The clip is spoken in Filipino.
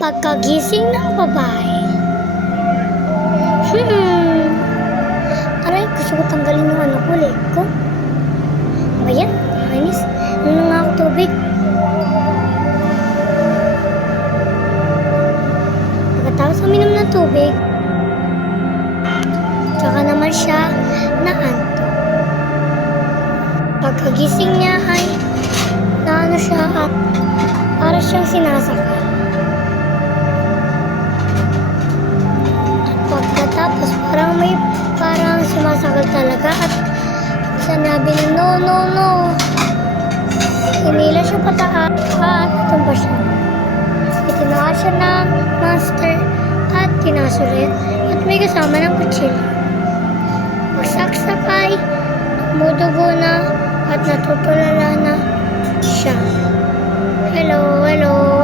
Pagkagising ng babae. Aray, gusto ko tanggalin yung leg ko. Ba yan? Kainis. Ano nga ako tubig? Pagkatapos uminom ng tubig, tsaka naman siya naantok. Pagkagising niya ay naano siya at para siyang sinasakal. Pagkatapos parang sumasakal talaga at sinabi na no, no, no. Hinila siya pataas at natumba siya. Itinaas siya ng monster at tinasulit at may kasama ng kutsilyo. Pagsaksak ay mudugo na at natutulala na siya. Hello, hello.